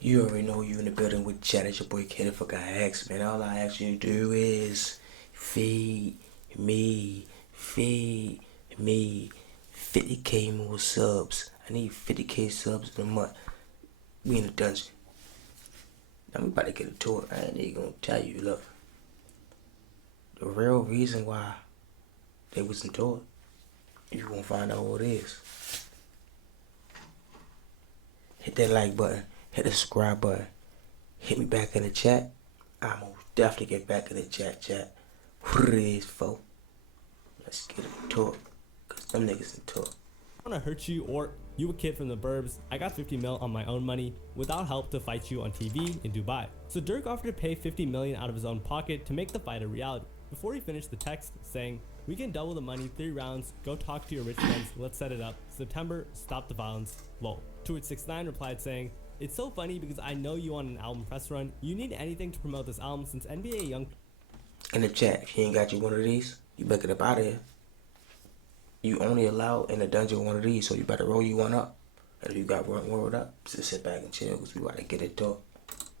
You already know you in the building with chat. It's your boy Kid. Forgot X, man. All I ask you to do is feed me, feed me. 50K more subs. I need 50K subs in a month. We in the dungeon. Now we about to get a tour. I ain't even gonna tell you. Look, the real reason why they was in tour, you gonna find out what it is. Hit that like button. Hit the subscribe button. Hit me back in the chat. I'm gonna definitely get back in the chat. What it is, folks? Let's get it to it. Cause them niggas in talk. I want to hurt you or you a kid from the burbs. I got 50 mil on my own money without help to fight you on TV in Dubai. So DURK offered to pay 50 million out of his own pocket to make the fight a reality. Before he finished the text saying, "We can double the money, 3 rounds, go talk to your rich friends, let's set it up. September, stop the violence, lol." To which 6ix9ine replied saying, "It's so funny because I know you want an album press run. You need anything to promote this album since NBA Young..." In the chat, if you ain't got you one of these, you better get up out of here. You only allowed in the dungeon one of these, so you better roll you one up. And if you got one rolled up, just sit back and chill because we about to get it to it.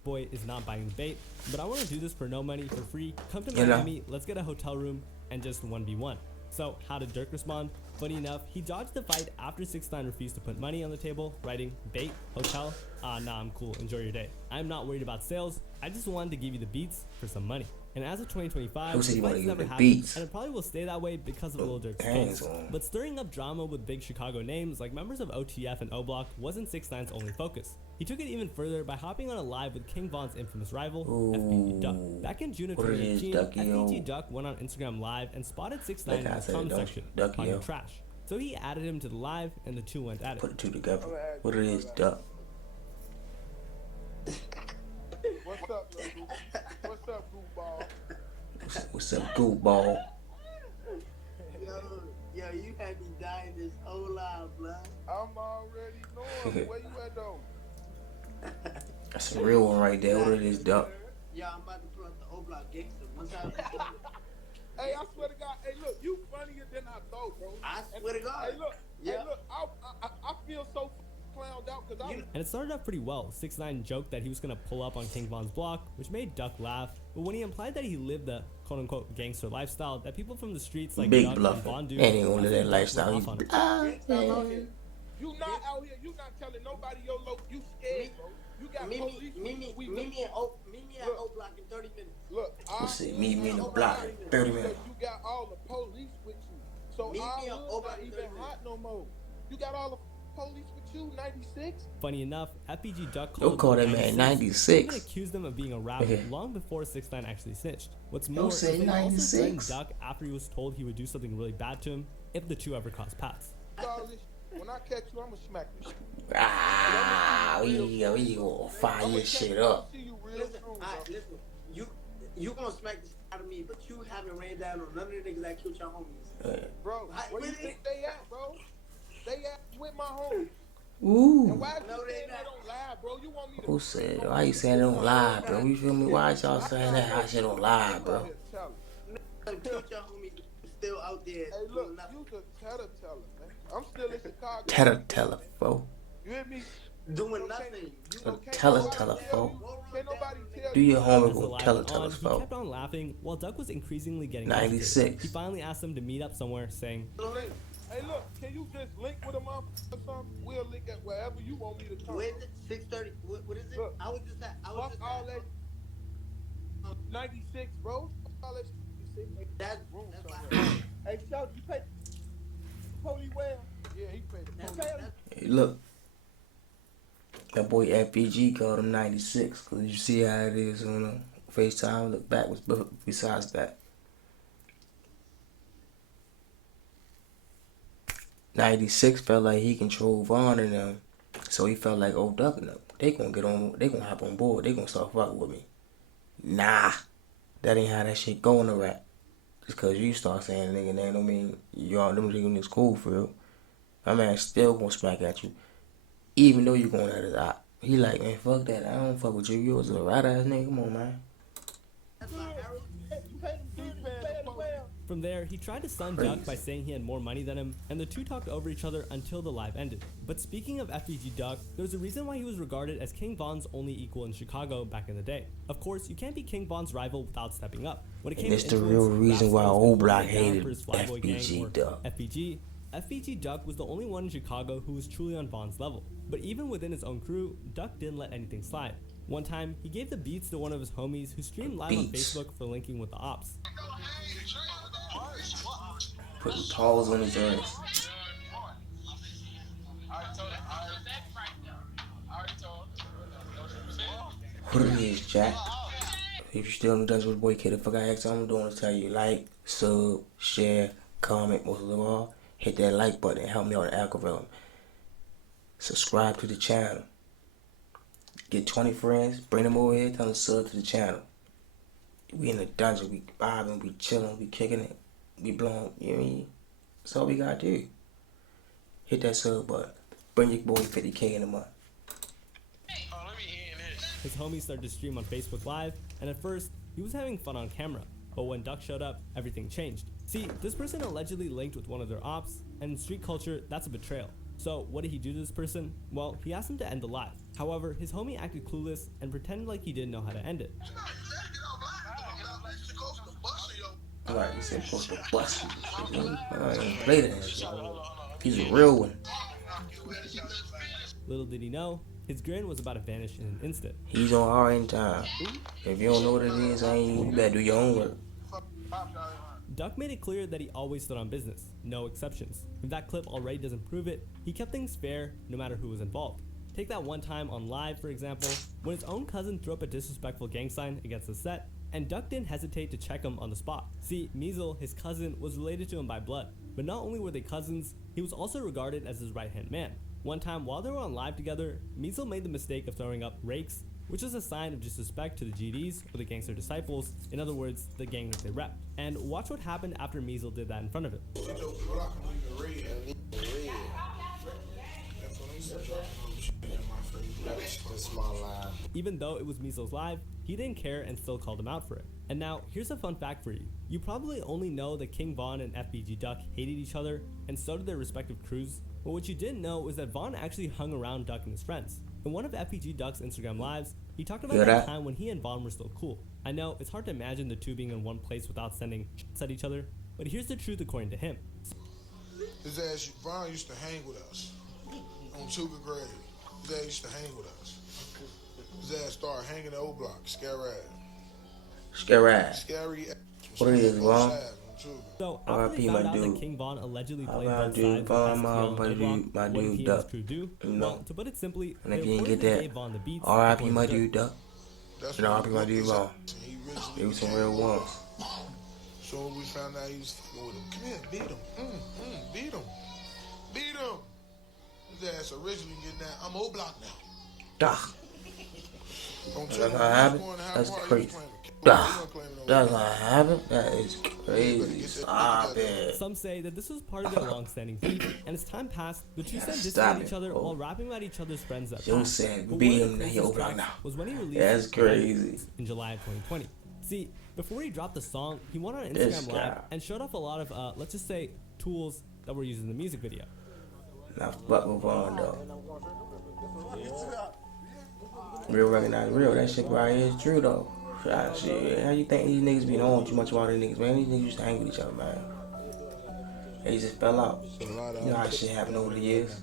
Boy is not buying the bait, but I want to do this for no money, for free. Come to Miami, let's get a hotel room and just 1v1. So how did DURK respond? Funny enough, he dodged the fight after 6ix9ine refused to put money on the table, writing, "Bait, hotel? Nah, I'm cool, enjoy your day. I'm not worried about sales, I just wanted to give you the beats for some money." And as of 2025, the fight's never happened, and it probably will stay that way because of Lil Durk's case. But stirring up drama with big Chicago names like members of OTF and O-Block wasn't 6ix9ine's only focus. He took it even further by hopping on a live with King Von's infamous rival, FBG Duck. Back in June of 2018, FBG Duck went on Instagram Live and spotted 6ix9ine in the comment section talking trash. So he added him to the live and the two went at it. Put the two together. What it is, Duck? What's up, Lil? What's up, goofball? What's up, goofball? Yo, you had me dying this whole live, blood. I'm already knowing. Where you at, though? That's a real one right there. What it is, Duck? Yeah, I'm about to pull up the O-Block gangster. Once I... Hey, I swear to God. Hey, look, you funnier than I thought, bro. I swear to God. Hey, look. Yeah. Hey, look. I feel so clowned out because And it started off pretty well. 6ix9ine joked that he was gonna pull up on King Von's block, which made Duck laugh. But when he implied that he lived the quote-unquote gangster lifestyle that people from the streets like Big Duck and Von do, ain't gonna live that lifestyle. You not out here. You not telling nobody your low. You scared, bro. You got police. Meet me at O-Block in 30 minutes. Look, meet me in the block in 30 minutes. You got all the police with you. So I'm not even hot no more. You got all the police with you, 96? Funny enough, FBG Duck call that man 96. Even accused them of being a rapper long before 6ix9ine actually snitched. What's more, say they also 96. blamed Duck after he was told he would do something really bad to him if the two ever crossed paths. When I catch you, I'm gonna smack you. We gonna fire your shit up. Listen, you gonna smack the shit out of me, but you haven't ran down on none of the niggas that killed your homies. Bro, where you think they at, bro? They at with my homies. Ooh. And why you saying they don't lie, bro? You want me to... Who said? Why you saying they don't lie, bro? You feel me? Why y'all saying that? I shit don't lie, bro. Killed your homies still out there. Hey, look, you the teller, man. I'm still in Chicago. Teller, fo. You hear me? Doing nothing. Teller, fo. Do your homework, teller, He fo. kept on laughing while Duck was increasingly getting 96. He finally asked them to meet up somewhere, saying, "Hey, look, can you just link with a motherfucker or something? We'll link at wherever you want me to come." Where's it? 6:30. What is it? Look, I was just at. all that 96, bro. All that 96. That's Hey, shout, you pay police well? Yeah, he paid the police. Hey, look. That boy FBG called him 96. Cause you see how it is on FaceTime. Look backwards. But besides that, 96 felt like he controlled Vaughn and them. So he felt like old Duck and them. They gonna get on. They gonna hop on board. They gonna start fucking with me. Nah, that ain't how that shit go in the rap. Just cause you start saying nigga name don't mean y'all them niggas cool for real. My man still gonna smack at you. Even though you going at his eye. He like, man, fuck that. I don't fuck with you. You was a right ass nigga. Come on, man. From there, he tried to stun Duck by saying he had more money than him, and the two talked over each other until the live ended. But speaking of FBG Duck, there's a reason why he was regarded as King Von's only equal in Chicago back in the day. Of course, you can't be King Von's rival without stepping up. When it came and to it's the real reason why old block hated FBG Duck. FBG Duck was the only one in Chicago who was truly on Von's level. But even within his own crew, Duck didn't let anything slide. One time, he gave the beats to one of his homies who streamed live on Facebook for linking with the ops. Putting paws on his ass. What it is, Jack? If you're still in touch with boy Kid, if I got something I'm doing to tell you, like, sub, share, comment, most of all, hit that like button and help me on the algorithm. Subscribe to the channel. Get 20 friends, bring them over here, tell them to sub to the channel. We in the dungeon, we vibing, we chilling, we kicking it, we blowing, you know what I mean? That's all we gotta do. Hit that sub button. Bring your boy 50K in a month. His homies started to stream on Facebook Live, and at first, he was having fun on camera. But when Duck showed up, everything changed. See, this person allegedly linked with one of their ops, and in street culture, that's a betrayal. So what did he do to this person? Well, he asked him to end the live. However, his homie acted clueless and pretended like he didn't know how to end it. Alright, he said supposed to bust you. I ain't play that. He's a real one. Little did he know, his grin was about to vanish in an instant. He's on our end time. If you don't know what it is, you better do your own work. Duck made it clear that he always stood on business, no exceptions. If that clip already doesn't prove it, he kept things fair no matter who was involved. Take that one time on live, for example, when his own cousin threw up a disrespectful gang sign against the set, and Duck didn't hesitate to check him on the spot. See, Measle, his cousin, was related to him by blood, but not only were they cousins, he was also regarded as his right-hand man. One time while they were on live together, Measle made the mistake of throwing up rakes, which is a sign of disrespect to the GDs or the gangster disciples, in other words, the gang that they rep. And watch what happened after Measle did that in front of him. Even though it was Measle's live, he didn't care and still called him out for it. And now, here's a fun fact for you. You probably only know that King Von and FBG Duck hated each other, and so did their respective crews. But what you didn't know was that Von actually hung around Duck and his friends. In one of FBG Duck's Instagram lives, he talked about that time when he and Von were still cool. I know, it's hard to imagine the two being in one place without sending shots at each other, but here's the truth according to him. His ass, Von used to hang with us on Tuga grade. His ass used to hang with us. His ass started hanging the old block, Scary ass. What it is, Von? So after they found out that King Von allegedly played both sides of my dude Duck. Well, to put it simply, and if you didn't get that, R.I.P. my dude Duck. And R.I.P. my dude Von. They were some real ones. So when we found out he was fucking with him, come here, beat him. Beat him. Beat him. His ass originally getting that. I'm old block now. Duh. That's not happened. That's crazy. That's not happened. That is crazy. Stop it. Some say that this was part of their long-standing beef, and as time passed, the two started dissing at each other while rapping about each other's friends that Yo said, beat him, he old block now. Was when he released That's crazy. In July of 2020. See, before he dropped the song, he went on Instagram Live and showed off a lot of, let's just say, tools that were used in the music video. Now fuck with Von though. Real recognize real. That shit right here is true though. Shit, how you think these niggas be knowing too much about these niggas, man? These niggas used to hang with each other, man. They just fell out. You know how shit happened over the years.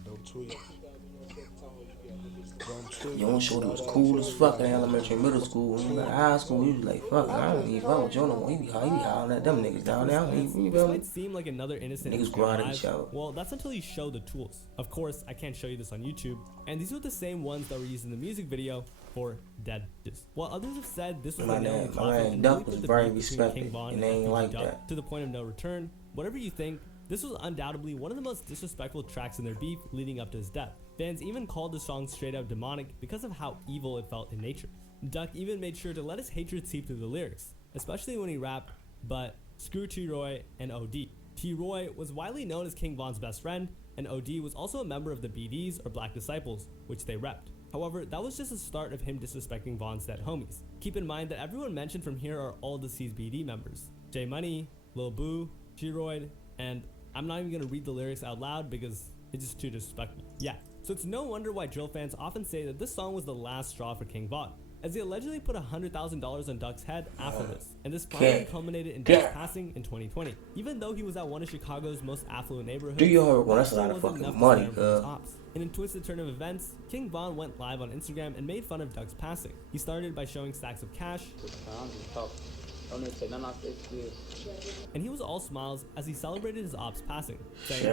You don't show them was cool as fuck in elementary and middle school. When you got high school, you was like, fuck, I don't even fuck with you no more. He be hollering at them niggas down there. This might seem like another innocent niggas go out at each other. Well, that's until you show the tools. Of course, I can't show you this on YouTube. And these were the same ones that were used in the music video for Dead. While others have said this was a nail in the coffin and really put the beef between King Von and FBG Duck to the point of no return, whatever you think, this was undoubtedly one of the most disrespectful tracks in their beef leading up to his death. Fans even called the song straight up demonic because of how evil it felt in nature. Duck even made sure to let his hatred seep through the lyrics, especially when he rapped, but screw T-Roy and OD. T-Roy was widely known as King Von's best friend, and OD was also a member of the BDs or Black Disciples, which they repped. However, that was just the start of him disrespecting Von's dead homies. Keep in mind that everyone mentioned from here are all deceased BD members. J Money, Lil Boo, G-Royd, and I'm not even gonna read the lyrics out loud because it's just too disrespectful. Yeah, so it's no wonder why drill fans often say that this song was the last straw for King Von, as he allegedly put $100,000 on Duck's head after this, and this finally culminated in Duck's passing in 2020. Even though he was at one of Chicago's most affluent neighborhoods, that's a lot of fucking money, and in twisted turn of events, King Von went live on Instagram and made fun of Duck's passing. He started by showing stacks of cash, and he was all smiles as he celebrated his ops passing, saying,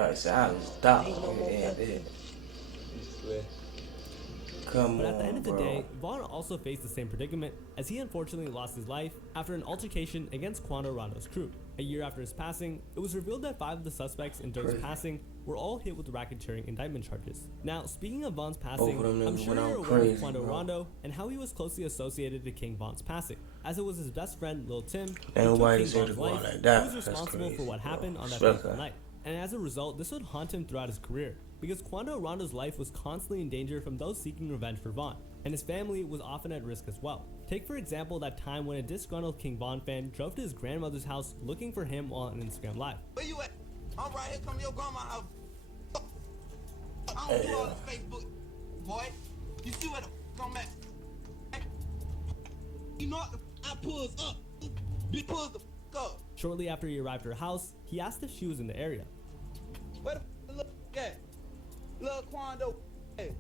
but at the end of the day, Von also faced the same predicament, as he unfortunately lost his life after an altercation against Quando Rondo's crew. A year after his passing, it was revealed that 5 of the suspects in Durk's passing were all hit with racketeering indictment charges. Now, speaking of Von's passing, I'm sure you're aware of Quando Rondo and how he was closely associated to King Von's passing, as it was his best friend Lil Tim who took King Von's life, who was responsible for what happened on that fateful night. And as a result, this would haunt him throughout his career, because Quando Rondo's life was constantly in danger from those seeking revenge for Von, and his family was often at risk as well. Take for example that time when a disgruntled King Von fan drove to his grandmother's house looking for him while on Instagram Live. Where you at? I'm right here, come to your grandma's house. I don't do all the Facebook, boy. You see where the I'm at? You know what? I pulls up. He pulls the up. Shortly after he arrived at her house, he asked if she was in the area. Where the look at? Lil Quando. Hey.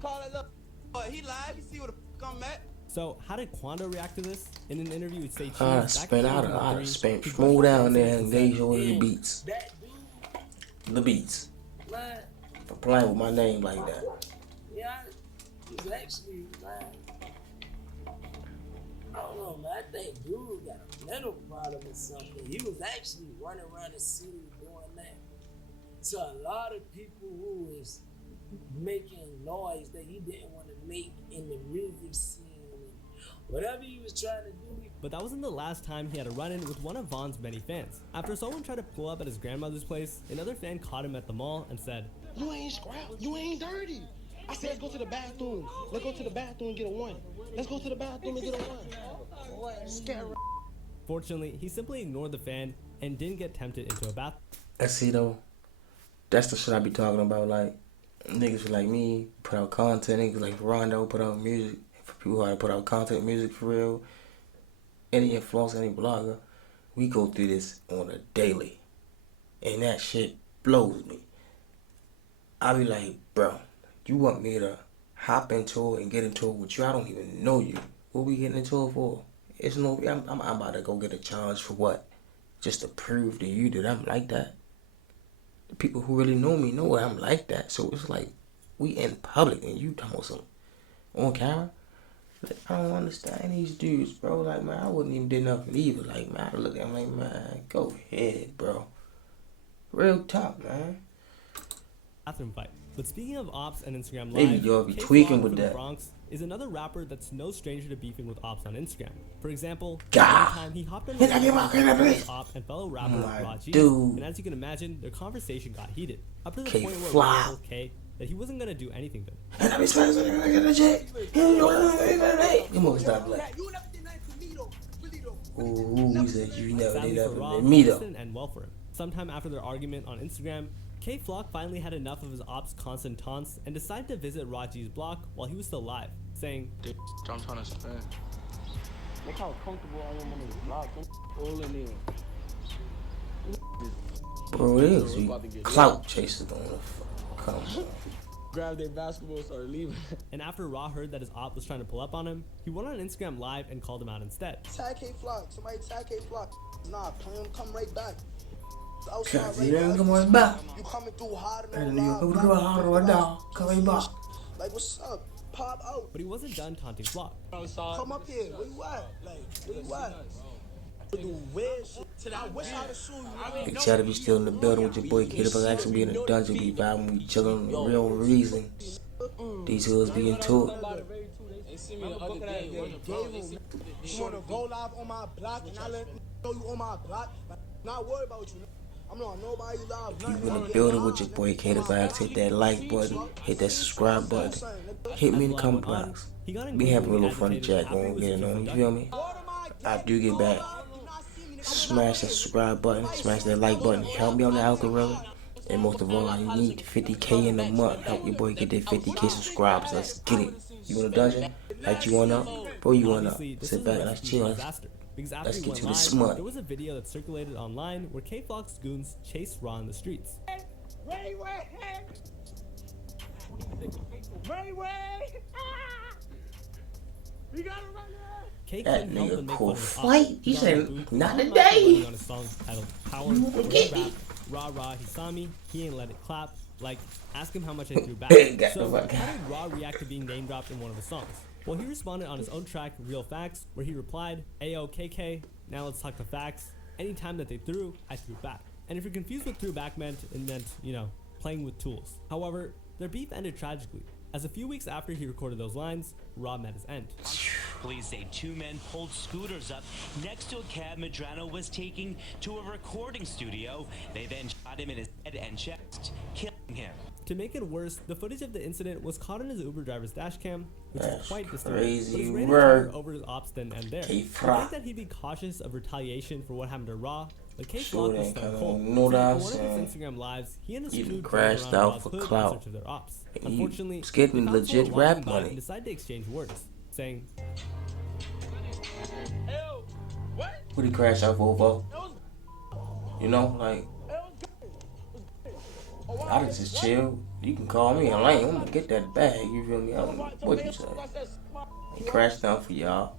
Call it look. Boy, he live. You see where the I'm at? So how did Quando react to this? In an interview with Say Cheese, I spent smooth down there and gave you the beats. The beats. For playing with my name like that. Yeah, he's actually like, I don't know, man. I think dude got a mental problem or something. He was actually running around the city doing that. So a lot of people who was making noise that he didn't want to make in the music scene, whatever he was trying to do. But that wasn't the last time he had a run-in with one of Von's many fans. After someone tried to pull up at his grandmother's place, another fan caught him at the mall and said, "You ain't scrap, you ain't dirty." I said, "Let's go to the bathroom. Let's go to the bathroom and get a one. Let's go to the bathroom and get a one." Fortunately, he simply ignored the fan and didn't get tempted into a bath. I see though, that's the shit I be talking about. Like niggas like me put out content, niggas like Rondo put out music. For people who put out content, music for real, any influencer, any blogger, we go through this on a daily, and that shit blows me. I be like, bro, you want me to hop into it and get into it with you? I don't even know you. What we getting into it for? It's no. I'm about to go get a challenge for what? Just to prove to you that I'm like that. The people who really know me know that I'm like that. So it's like we in public and you talking about some on camera. Like, I don't understand these dudes, bro. Like, man, I wouldn't even do nothing either. Like, man, I look at him like, man, go ahead, bro. Real talk, man. Bathroom fight. But speaking of ops and Instagram Live, maybe y'all be tweaking with that. Bronx is another rapper that's no stranger to beefing with ops on Instagram. For example, one God. time he hopped on a op and fellow rapper Raji, and as you can imagine, their conversation got heated. Up to the point where he told K that he wasn't gonna do anything to him. And I be smiling like a check. Come on, stop that. Ooh, he said you never did nothing to me though. Didn't end well for him. Sometime after their argument on Instagram, K Flock finally had enough of his ops' constant taunts and decided to visit Raji's block while he was still live, saying, I'm trying to spend. Look how comfortable I am on this block. All in there. Bro, it is. We clout chasers on the come on. Grab their basketball, start leaving. And after Ra heard that his op was trying to pull up on him, he went on Instagram Live and called him out instead. Tag K Flock, somebody tag K Flock. Nah, plan him come right back. You don't come right back. You coming through hard and now. Come right back. Like, what's up? Pop out. But he wasn't done taunting Flock. Come up here. Where you at? Like, where you at? Do weird shit. I wish I'd have shown you. Big Chatter be still in the building with your boy Kid. If I actually be in the dungeon, be vibing, we chillin' the real reason. These hoods be into it. They see me the other day. You wanna go live on my block and I let you know you on my block? Like, not worried about you. I'm not nobody live. You in the building with your boy Kid. If I hit that like button, hit that subscribe button, hit me in the comment box. Be having a little funny jack going, getting on. You feel me? I do get back. Smash that subscribe button, smash that like button. Help me on the algorithm. And most of all, you need 50K in a month. Help your boy get that 50K subscribers. Let's get it. You want a dungeon? Like you want up? Bro, you want up? Obviously, this Sit was back a and let's recipe chill. for disaster. Because after Let's he get went to the live, smut. there was a video that circulated online where K-Flock's goons chased Raw in the streets. K That couldn't help but nigga make cool fun of his fight. ops. He Got said, on the booth, not running today. on a song titled Power, You won't get rap, me. rah rah, he saw me, he ain't let it clap. Like, ask him how much I threw back. Got So, the fuck how out. did Raw react to being name dropped in one of his songs? Well, he responded on his own track, Real Facts, where he replied, Ayo, KK, now let's talk the facts. Anytime that they threw, I threw back. And if you're confused what threw back meant, it meant, you know, playing with tools. However, their beef ended tragically, as a few weeks after he recorded those lines, Raw met his end. Police say two men pulled scooters up next to a cab Medrano was taking to a recording studio. They then shot him in his head and chest, killing him. To make it worse, the footage of the incident was caught on his Uber driver's dash cam, which is quite disturbing. crazy But his rate of work. terror over his ops didn't end there. I K-Flock. think that he'd be cautious of retaliation for what happened to Raw, but K-Flock Sure, was ain't stone kinda cold. know See, that for I'm one of saying. his Instagram lives, he and his He crew drove crashed around out Raw's for hood in clout. search of their ops. He Unfortunately, was getting the cops were legit walking rap by money. and decided to exchange words, saying, What he crashed out for? You know, like, I just chill. You can call me a lame. I'm gonna get that bag. You feel me? I don't know what you say. He crashed out for y'all.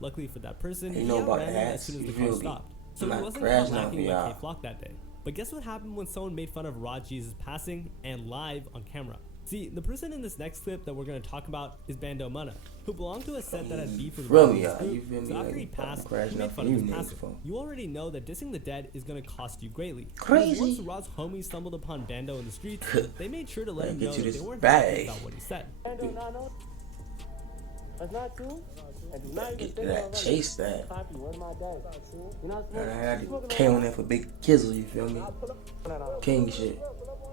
luckily for that person, You he know about outran the them as ass. soon as You the car feel me? stopped. So I'm he not wasn't caught crashing out lacking for like y'all. K-Flock that day. But guess what happened when someone made fun of Raw Jesus passing and live on camera? See, the person in this next clip that we're going to talk about is Bando Munna, who belonged to a set that had beef with Raw Really, Jesus you group. feel me? So after Like, he passed, crashing he made out fun for of you his niggas, passing. folks. You already know that dissing the dead is going to cost you greatly. Crazy. Once Raw's homies stumbled upon Bando in the streets, they made sure to let him Get know you that this they weren't bag. happy about what he said. That's not true. And do not even Get think that about chase that. Copy, where's my dad? You're not And I had supposed to K on that for Big Kizzle, you feel me? King shit.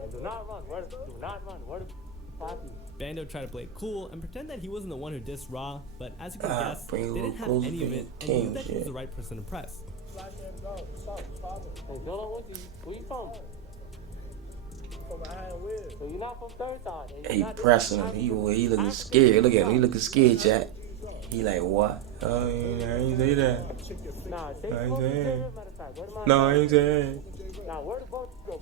And do not run. Do not run. Where the copy? Bando tried to play it cool and pretend that he wasn't the one who dissed Raw, but as you can Ah, guess, they bring a didn't little have closer any to of the it and king knew that he was shit. the right person to press. Hey, Dolo, where you from? So you're not from Third Side. and you're He not pressing him. He looking scared. Look at him. He looking scared, chat. He like, what? I ain't say that. Nah, say I ain't you saying. matter of fact, where the my No, I ain't saying. Now, where the boat go?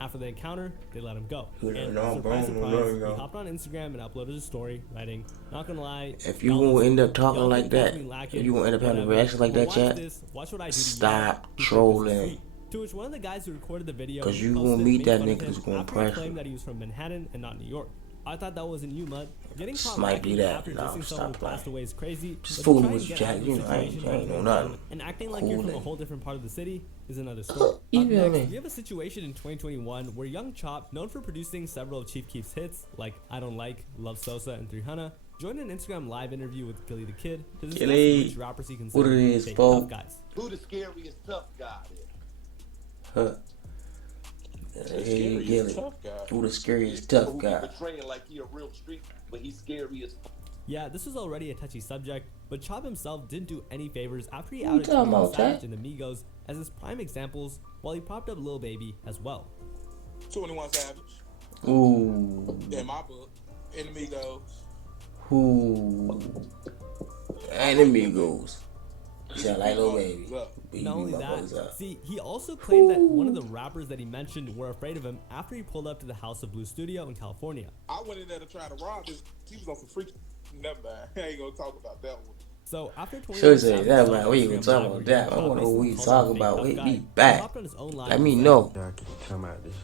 After the encounter, they let him go. Who And don't know, surprise, bro, surprise, let him he go. hopped on Instagram and uploaded a story writing, "Not gonna lie, If you y'all gonna end up talking y'all like can catch that, me lacking, if you gonna end up having whatever, reactions like but that, watch chat, this, watch what I do to stop y'all who think this is trolling. sweet." To which one of the guys who recorded the video, 'Cause and you posted gonna it, meet made that fun of nigga him who's gonna after he press claimed you. that he was from Manhattan and not New York. I thought that wasn't you, Mud. Getting caught This might be lacking that. after No, dissing someone stop who passed playing. away is crazy. Just but to fooling try and with get Jack, out of you the know, I ain't situation know and nothing. and acting like you're from a Cool. whole different part of the city is another story. You Up feel next, me? we have a situation in 2021 where Young Chop, known for producing several of Chief Keef's hits like I Don't Like, Love Sosa, and 300, joined an Instagram live interview with Gilly the Kid to discuss Gilly, which rappers he what it considers is, fake folks? tough guys. Who the scariest tough guy is? Huh. Hey, Gilly. Who the scariest tough Who guy? be portraying like he a real street, but he's scary as fuck. Yeah, this was already a touchy subject, but Chop himself didn't do any favors after he What you outed talking 21 about, Savage Jack? and the Migos as his prime examples, while he propped up Lil Baby as well. 21 Savage. Ooh. In my book. Enemigos. Who? Enemigos. You sound like Lil Baby. Look. But you Not beat only that, motherfuckers up. see, he also claimed that one of the rappers that he mentioned were afraid of him after he pulled up to the House of Blue studio in California. I went in there to try to rob this. He was on some freak. Never mind. I ain't gonna talk about that one. So after 21 Should say Savage that, saw man. We Instagram even talking Live about where that. Young I Chop wanna know what we basically talking called him a about. fake We tough be guy, he back. hopped on his own live Let and me said, know. Y'all can come out this.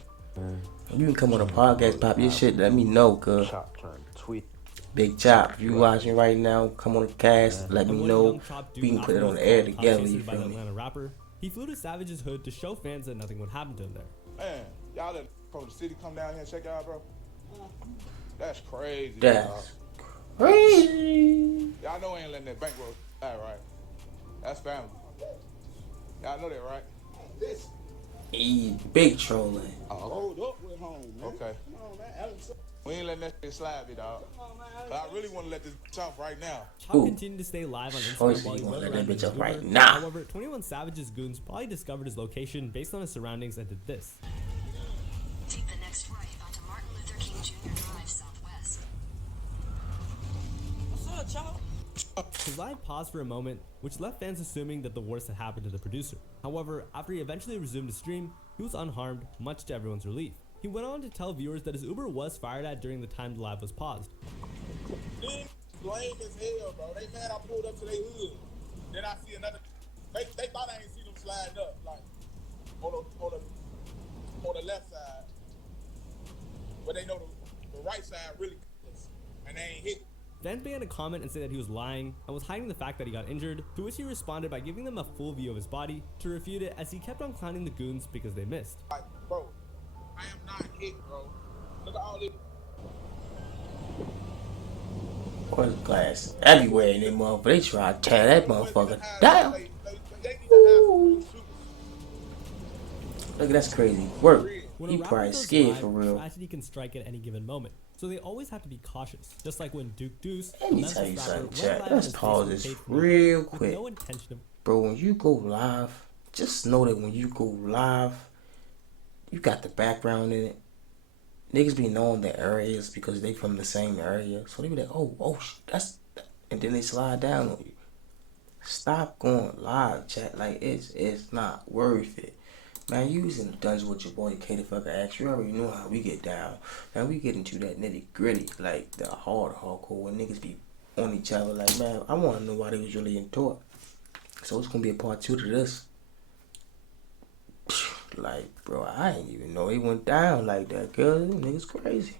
You can come on a podcast, pop your shit. Let me know, cuz. Chop trying to tweet. Big Chop, if you watching right now, come on the cast. Let me And what did know. Young Chop do We can put it after on the he was air called together. Chaser You by the feel me? Atlanta rapper? He flew to Savage's hood to show fans that nothing would happen to him there. Man, y'all let from the city come down here and check y'all, bro. That's crazy. dog. That's crazy. Y'all know we ain't letting that bankroll die, right? That's family. Y'all know that, right? He big trolling. Hold up with home, man. Okay. Come on, man. We We ain't letting that shit slide, me, dog. But I really want to let this bitch off right now. Chalk continued to stay live on Instagram while he rode around in his Uber. Right now. However, 21 Savage's goons probably discovered his location based on his surroundings and did this. Take the next right onto Martin Luther King Jr. Drive Southwest. What's up, Chalk? His live paused for a moment, which left fans assuming that the worst had happened to the producer. However, after he eventually resumed his stream, he was unharmed, much to everyone's relief. He went on to tell viewers that his Uber was fired at during the time the live was paused. Lame as hell, bro. They mad I pulled up to their hood. Then I see another. They thought I ain't see them sliding up, like on the left side. But they know the right side really close, and they ain't hit it. Fans began to comment and say that he was lying and was hiding the fact that he got injured, to which he responded by giving them a full view of his body to refute it, as he kept on clowning the goons because they missed. Like, bro, I am not hit, bro. Look at all this. Where's glass everywhere in that motherfucker? They try to tear that motherfucker down. Look, that's crazy work. He probably scared for real. Tragedy can strike at any given moment, so they always have to be cautious. Just like when Duke Deuce, let me tell you something, chat. Let's pause this real quick. Bro, when you go live, just know that when you go live, you got the background in it. Niggas be knowing the areas because they from the same area. So they be like, oh, that's... And then they slide down on you. Stop going live, chat. Like, it's not worth it. Man, you was in the dungeon with your boy K the fucker X. You already know how we get down. Man, we get into that nitty gritty. Like, the hardcore when niggas be on each other. Like, man, I want to know why they was really into it. So it's going to be a part 2 to this. Like, bro, I ain't even know it went down like that, girl. Niggas crazy.